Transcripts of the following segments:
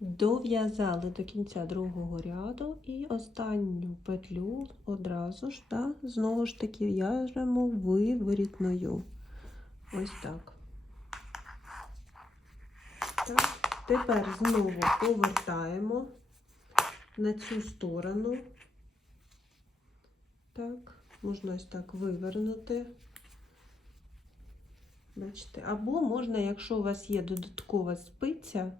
Дов'язали до кінця другого ряду і останню петлю одразу ж, да, знову ж таки в'яжемо виворітною. Ось так. так. Тепер знову повертаємо на цю сторону. Так, можна ось так вивернути. Бачите, або можна, якщо у вас є додаткова спиця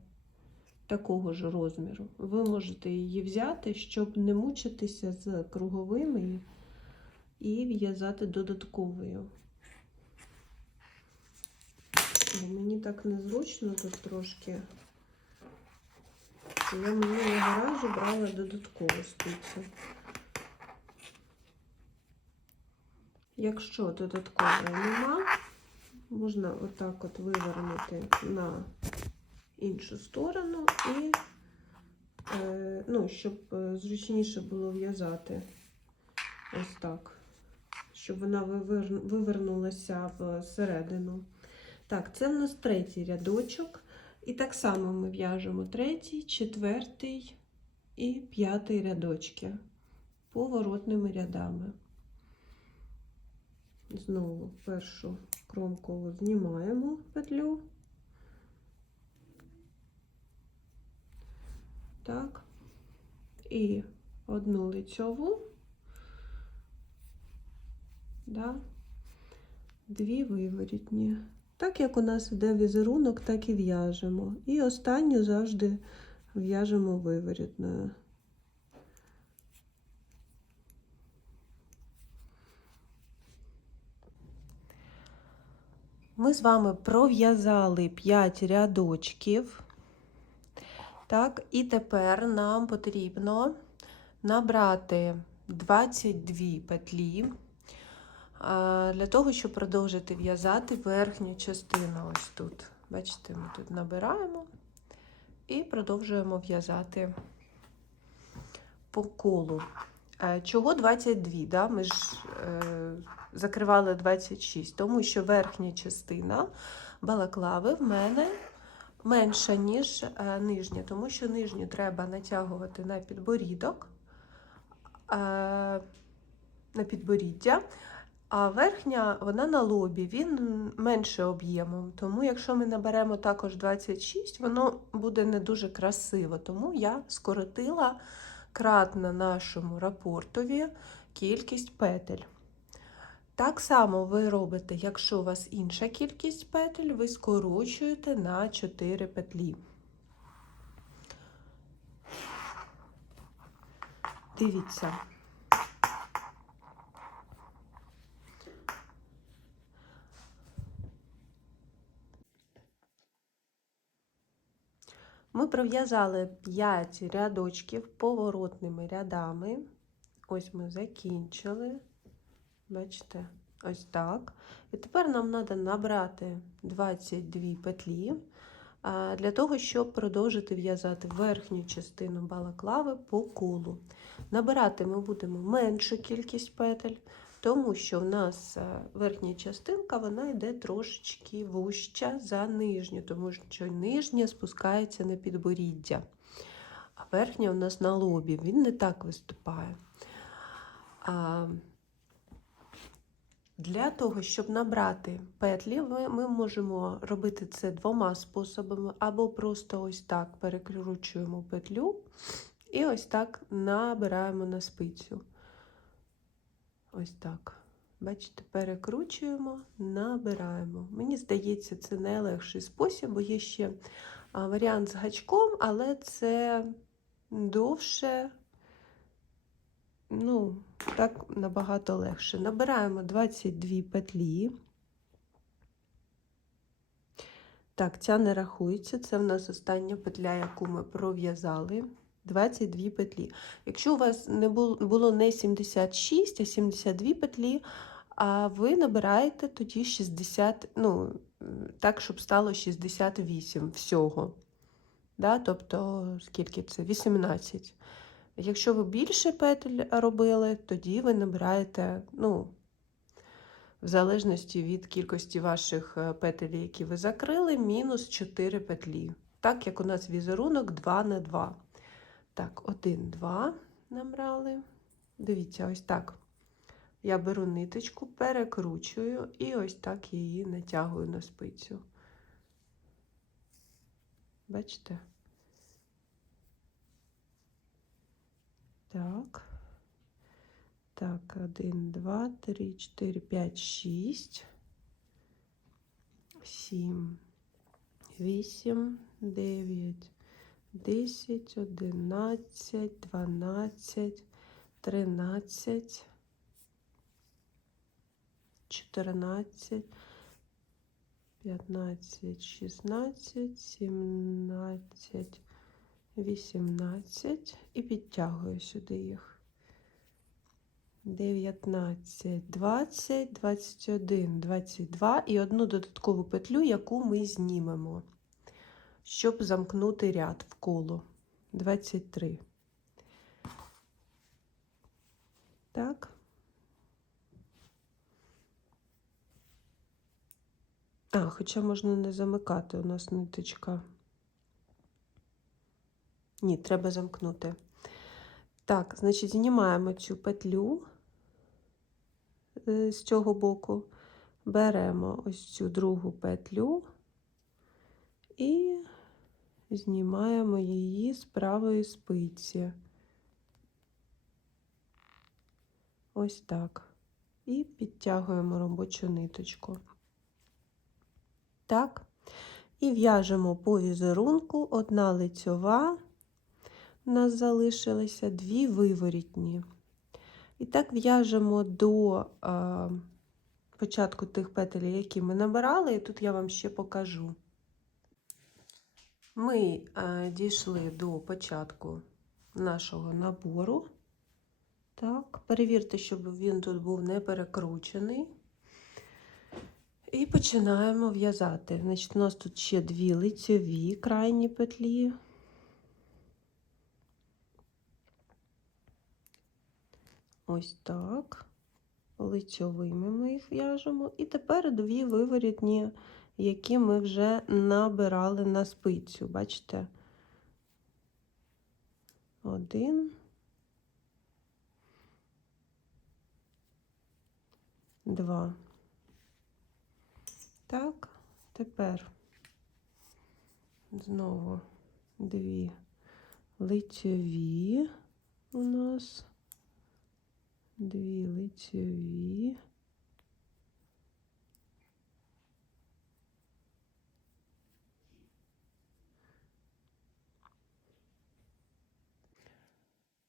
такого ж розміру, ви можете її взяти, щоб не мучитися з круговими і в'язати додатковою. Бо мені так незручно тут трошки. Я минулого разу брала додаткову спицю. Якщо додаткової нема, можна отак от вивернути на іншу сторону і, е, ну, щоб е, зручніше було в'язати ось так, щоб вона вивернулася всередину. Так, це в нас третій рядочок. І так само ми в'яжемо третій, четвертий і п'ятий рядочки поворотними рядами. Знову першу кромкову знімаємо петлю. Так, і одну лицьову, да, дві виворітні. Так як у нас йде візерунок, так і в'яжемо. І останню завжди в'яжемо виворітною. Ми з вами пров'язали 5 рядочків. Так, і тепер нам потрібно набрати 22 петлі для того, щоб продовжити в'язати верхню частину. Ось тут. Бачите, ми тут набираємо і продовжуємо в'язати по колу. Чого 22? Да? Ми ж е, закривали 26, тому що верхня частина балаклави в мене менша, ніж е, нижня, тому що нижню треба натягувати на підборідок, е, на підборіддя, а верхня вона на лобі, він менше об'ємом. Тому, якщо ми наберемо також 26, воно буде не дуже красиво. Тому я скоротила кратно нашому рапортові кількість петель. Так само ви робите, якщо у вас інша кількість петель, ви скорочуєте на 4 петлі. Дивіться. Ми пров'язали 5 рядочків поворотними рядами. Ось ми закінчили. Бачите, ось так. І тепер нам треба набрати 22 петлі для того, щоб продовжити в'язати верхню частину балаклави по колу. Набирати ми будемо меншу кількість петель, тому що в нас верхня частинка вона йде трошечки вуща за нижню, тому що нижня спускається на підборіддя, а верхня у нас на лобі, він не так виступає. Для того, щоб набрати петлі, ми можемо робити це двома способами, або просто ось так перекручуємо петлю і ось так набираємо на спицю. Ось так. Бачите, перекручуємо, набираємо. Мені здається, це найлегший спосіб, бо є ще варіант з гачком, але це довше ну, так набагато легше. Набираємо 22 петлі. Так, ця не рахується, це в нас остання петля, яку ми пров'язали. 22 петлі. Якщо у вас не було було не 76, а 72 петлі, а ви набираєте тоді 60, ну, так, щоб стало 68 всього. Да? Тобто, скільки це? 18. Якщо ви більше петель робили, тоді ви набираєте, ну, в залежності від кількості ваших петель, які ви закрили, мінус 4 петлі. так як у нас візерунок 2 на 2. Так, 1, 2 набрали. Дивіться, ось так. Я беру ниточку, перекручую і ось так її натягую на спицю. Бачите? Так. Так, 1, 2, 3, 4, 5, 6, 7, 8, 9, 10, 11, 12, 13, 14, 15, 16, 17, 18 і підтягую сюди їх. 19, 20, 21, 22 і одну додаткову петлю, яку ми знімемо, щоб замкнути ряд в коло. 23. Так. А, хоча можна не замикати, у нас ниточка. Ні, треба замкнути. Так, значить, знімаємо цю петлю е, з цього боку, беремо ось цю другу петлю і знімаємо її з правої спиці. Ось так. І підтягуємо робочу ниточку. Так. І в'яжемо по візерунку одна лицьова. У нас залишилися дві виворітні. І так в'яжемо до а, початку тих петель, які ми набирали, і тут я вам ще покажу. Ми а, дійшли до початку нашого набору. Так, перевірте, щоб він тут був не перекручений. І починаємо в'язати. Значить, у нас тут ще дві лицьові крайні петлі. Ось так. Лицьовими ми їх в'яжемо. І тепер дві виворітні, які ми вже набирали на спицю. Бачите? Один. Два. Так, тепер знову дві лицьові у нас, дві лицьові.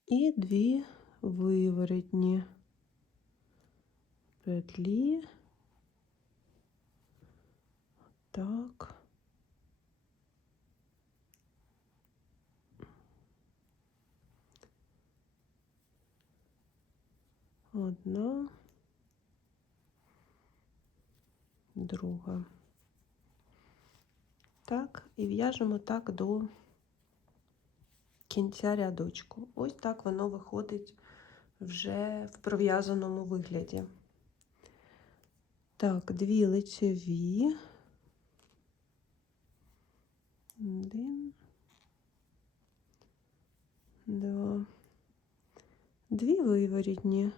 І дві виворотні петлі. Так. Одна, друга. Так, і в'яжемо так до кінця рядочку. Ось так воно виходить вже в пров'язаному вигляді. Так, дві лицеві. Один. Два. Дві виворітні.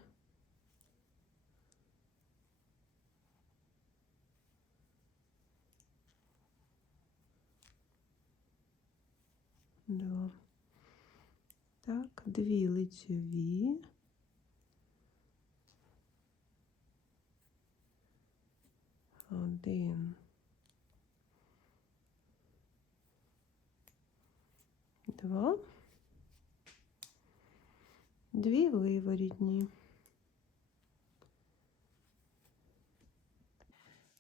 Два. Так, дві лицеві. Один. Два. Дві виворітні.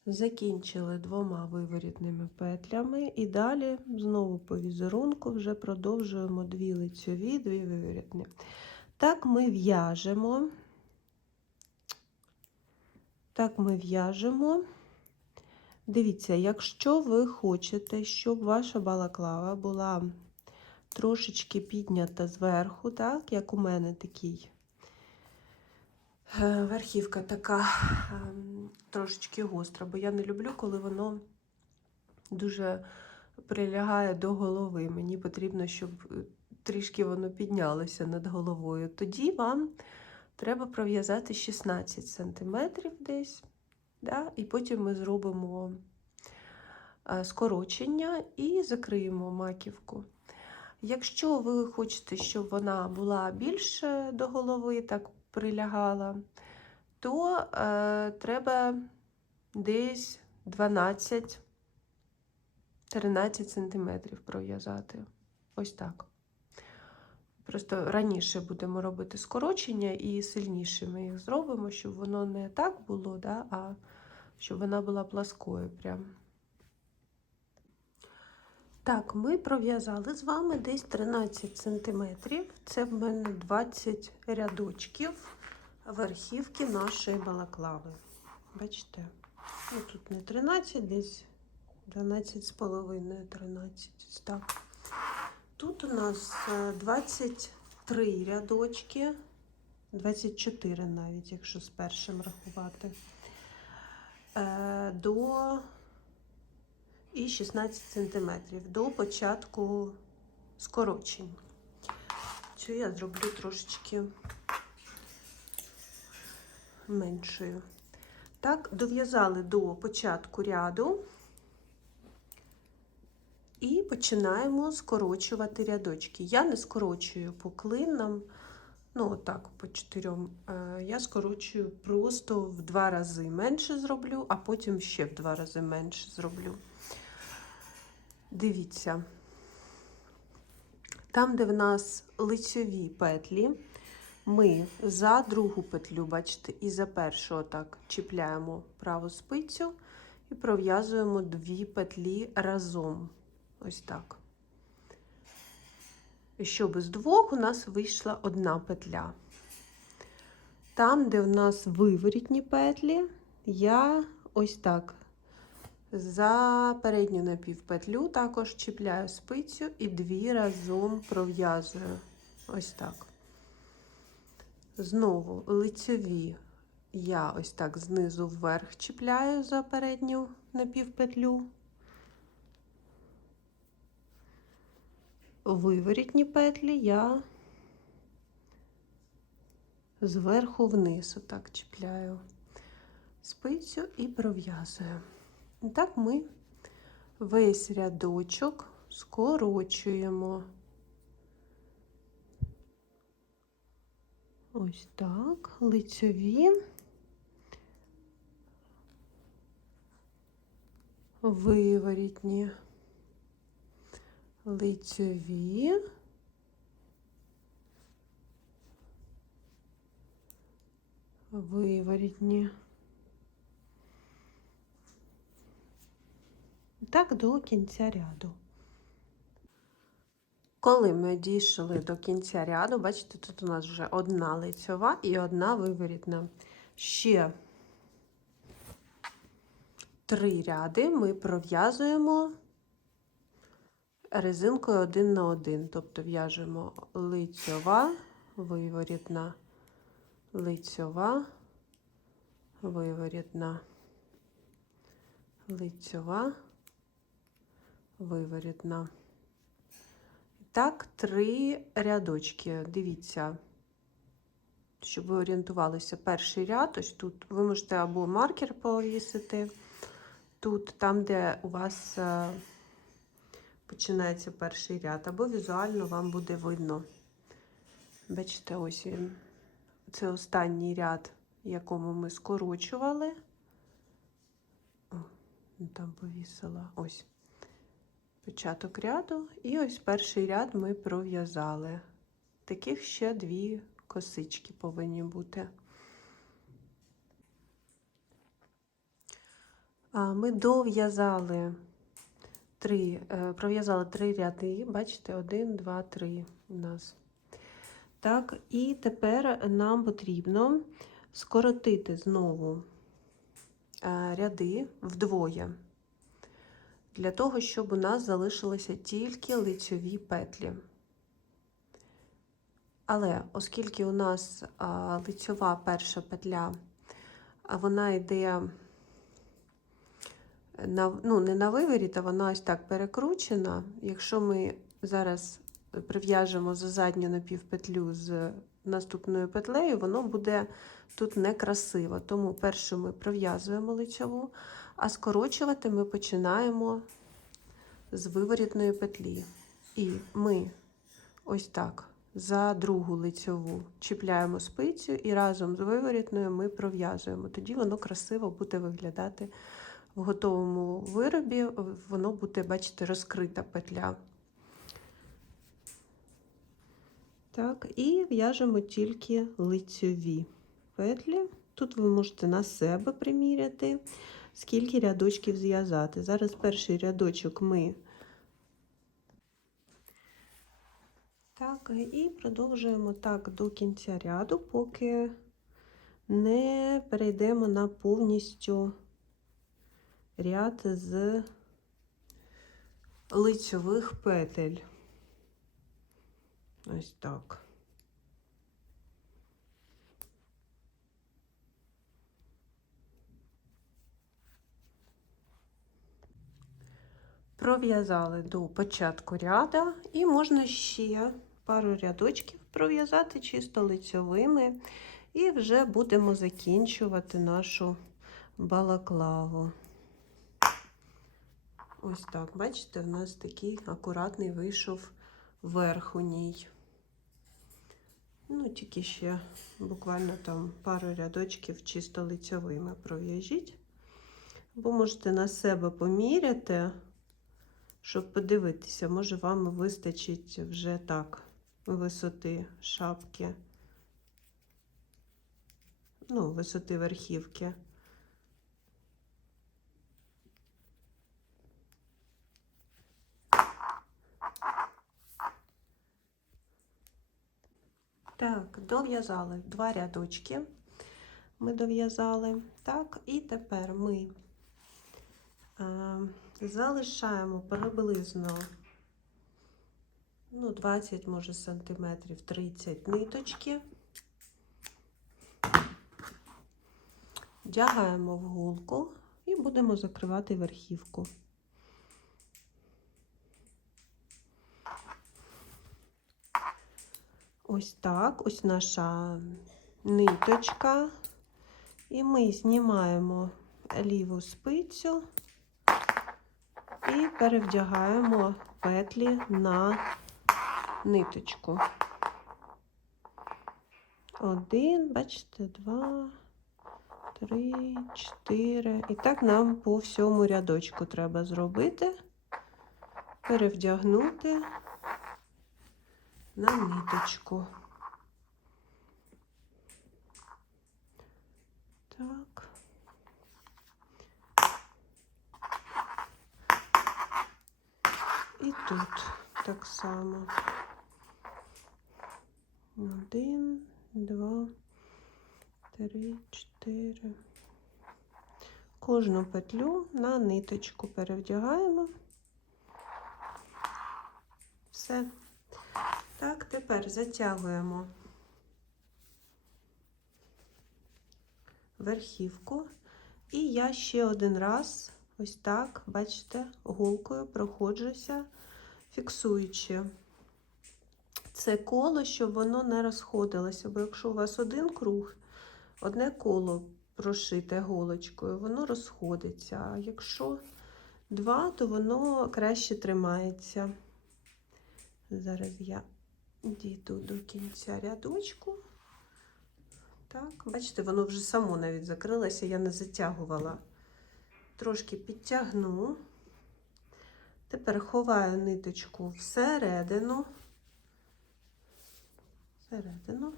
Закінчили двома виворітними петлями і далі знову по візерунку вже продовжуємо дві лицьові, дві виворітні. Так ми в'яжемо. Так ми в'яжемо. Дивіться, якщо ви хочете, щоб ваша балаклава була трошечки піднята зверху, так, як у мене такий верхівка така ем, трошечки гостра, бо я не люблю, коли воно дуже прилягає до голови. Мені потрібно, щоб е, трішки воно піднялося над головою. Тоді вам треба пров'язати 16 см десь. Да? І потім ми зробимо е, скорочення і закриємо маківку. Якщо ви хочете, щоб вона була більше до голови, так прилягала, то е, треба десь 12 13 сантиметрів пров'язати. Ось так. Просто раніше будемо робити скорочення і сильніше ми їх зробимо, щоб воно не так було, да, а щоб вона була пласкою прям. Так, ми пров'язали з вами десь 13 сантиметрів. Це в мене 20 рядочків верхівки нашої балаклави. Бачите? Ну, тут не 13, десь 12 з половиною, 13. Так. Тут у нас е, 23 рядочки, 24 навіть, якщо з першим рахувати. Е, До і 16 сантиметрів до початку скорочень. Цю я зроблю трошечки меншою. Так, дов'язали до початку ряду і починаємо скорочувати рядочки. Я не скорочую по клинам, ну, отак, по чотирьом. Е, Я скорочую просто в два рази менше зроблю, а потім ще в два рази менше зроблю. Дивіться, там, де в нас лицьові петлі, ми за другу петлю, бачите, і за першу отак чіпляємо праву спицю і пров'язуємо дві петлі разом. Ось так. Щоб з двох у нас вийшла одна петля. Там, де в нас виворітні петлі, я ось так за передню напівпетлю також чіпляю спицю і дві разом пров'язую. Ось так. Знову лицьові я ось так знизу вверх чіпляю за передню напівпетлю. Виворітні петлі я зверху вниз отак чіпляю спицю і пров'язую. І так ми весь рядочок скорочуємо. Ось так, лицьові, виворітні, лицьові, виворітні. Так до кінця ряду. Коли ми дійшли до кінця ряду, бачите, тут у нас вже одна лицьова і одна виворітна. Ще три ряди ми пров'язуємо резинкою один на один. Тобто в'яжемо лицьова, виворітна, лицьова, виворітна, лицьова, виворітна. Так, три рядочки. Дивіться, щоб ви орієнтувалися. Перший ряд, ось тут ви можете або маркер повісити, тут, там, де у вас е, починається перший ряд, або візуально вам буде видно. Бачите, ось він. Це останній ряд, якому ми скорочували. О, там повісила. Ось початок ряду, і ось перший ряд ми пров'язали. Таких ще дві косички повинні бути. Ми дов'язали три, е, пров'язали три ряди, бачите, один, два, три у нас. Так, і тепер нам потрібно скоротити знову е, ряди вдвоє для того, щоб у нас залишилися тільки лицьові петлі. Але оскільки у нас лицьова перша петля, вона йде на, ну, не на виворіт, а вона ось так перекручена. Якщо ми зараз прив'яжемо за задню напівпетлю з наступною петлею, воно буде тут некрасиво. Тому першу ми пров'язуємо лицьову, а скорочувати ми починаємо з виворітної петлі. І ми ось так за другу лицьову чіпляємо спицю і разом з виворітною ми пров'язуємо. Тоді воно красиво буде виглядати в готовому виробі, воно буде, бачите, розкрита петля. Так, і в'яжемо тільки лицьові петлі. Тут ви можете на себе приміряти, скільки рядочків зв'язати. Зараз перший рядочок ми Так, і продовжуємо так до кінця ряду, поки не перейдемо на повністю ряд з лицьових петель. Ось так. Пров'язали до початку ряда і можна ще пару рядочків пров'язати чисто лицьовими, і вже будемо закінчувати нашу балаклаву. Ось так, бачите, в нас такий акуратний вийшов верх у ній. Ну, тільки ще буквально там пару рядочків чисто лицьовими пров'яжіть. Або можете на себе поміряти, щоб подивитися, може вам вистачить вже так висоти шапки, ну, висоти верхівки. Так, дов'язали два рядочки. Ми дов'язали. Так, і тепер ми е, залишаємо приблизно ну, 20, може, сантиметрів, 30 ниточки. Вдягаємо в голку і будемо закривати верхівку. Ось так, ось наша ниточка. І ми знімаємо ліву спицю і перевдягаємо петлі на ниточку. Один, бачите, два, три, чотири. І так нам по всьому рядочку треба зробити, перевдягнути на ниточку. Так. І тут так само. Один, два, три, чотири. Кожну петлю на ниточку перевдягаємо. Все. Тепер затягуємо верхівку. І я ще один раз, ось так, бачите, голкою проходжуся, фіксуючи це коло, щоб воно не розходилося. Бо якщо у вас один круг, одне коло прошите голочкою, воно розходиться. А якщо два, то воно краще тримається. Зараз я дійду до кінця рядочку. Так, бачите, воно вже само навіть закрилося, я не затягувала. Трошки підтягну. Тепер ховаю ниточку всередину. Всередину.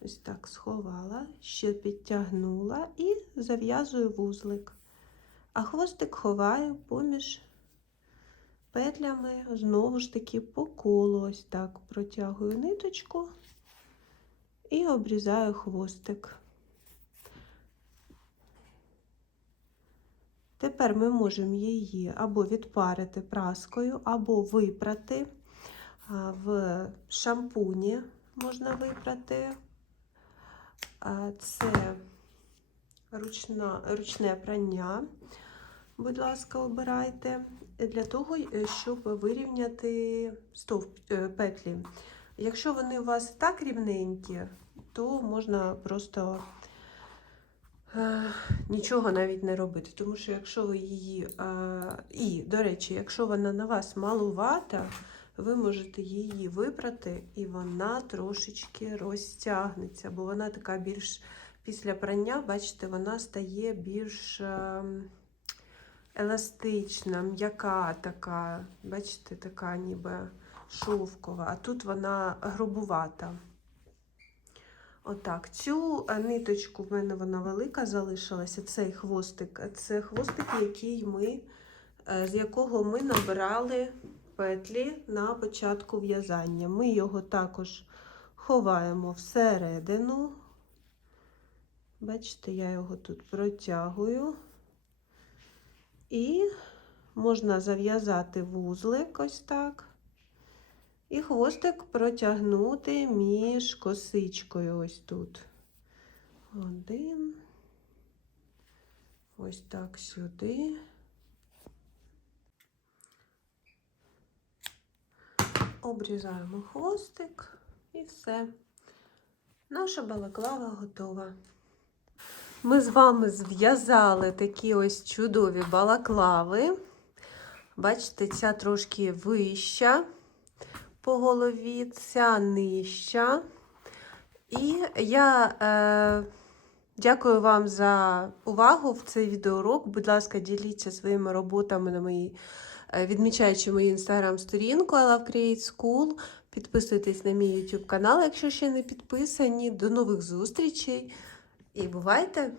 Ось так сховала, ще підтягнула і зав'язую вузлик. А хвостик ховаю поміж петлями, знову ж таки, по колу, ось так протягую ниточку і обрізаю хвостик. Тепер ми можемо її або відпарити праскою, або випрати в шампуні можна випрати. Це ручна, ручне прання. Будь ласка, обирайте для того, е, щоб вирівняти стовп е, петлі. Якщо вони у вас так рівненькі, то можна просто е, нічого навіть не робити. Тому що якщо ви її. І, до речі, якщо вона на вас малувата, ви можете її випрати, і вона трошечки розтягнеться, бо вона така більш після прання, бачите, вона стає більш е, еластична, м'яка така, бачите, така ніби шовкова, а тут вона грубувата. Отак, цю е, ниточку в мене вона велика залишилася. Цей хвостик. Це хвостик, який ми, е, з якого ми набирали петлі на початку в'язання. Ми його також ховаємо всередину. Бачите, я його тут протягую. І можна зав'язати вузлик ось так. І хвостик протягнути між косичкою ось тут. Один. Ось так сюди. Обрізаємо хвостик і все. Наша балаклава готова. Ми з вами зв'язали такі ось чудові балаклави. Бачите, ця трошки вища по голові, ця нижча. І я е, дякую вам за увагу в цей відеоурок. Будь ласка, діліться своїми роботами на моїй, е, відмічаючи мою інстаграм-сторінку I School. Підписуйтесь на мій YouTube канал, якщо ще не підписані. До нових зустрічей і бувайте!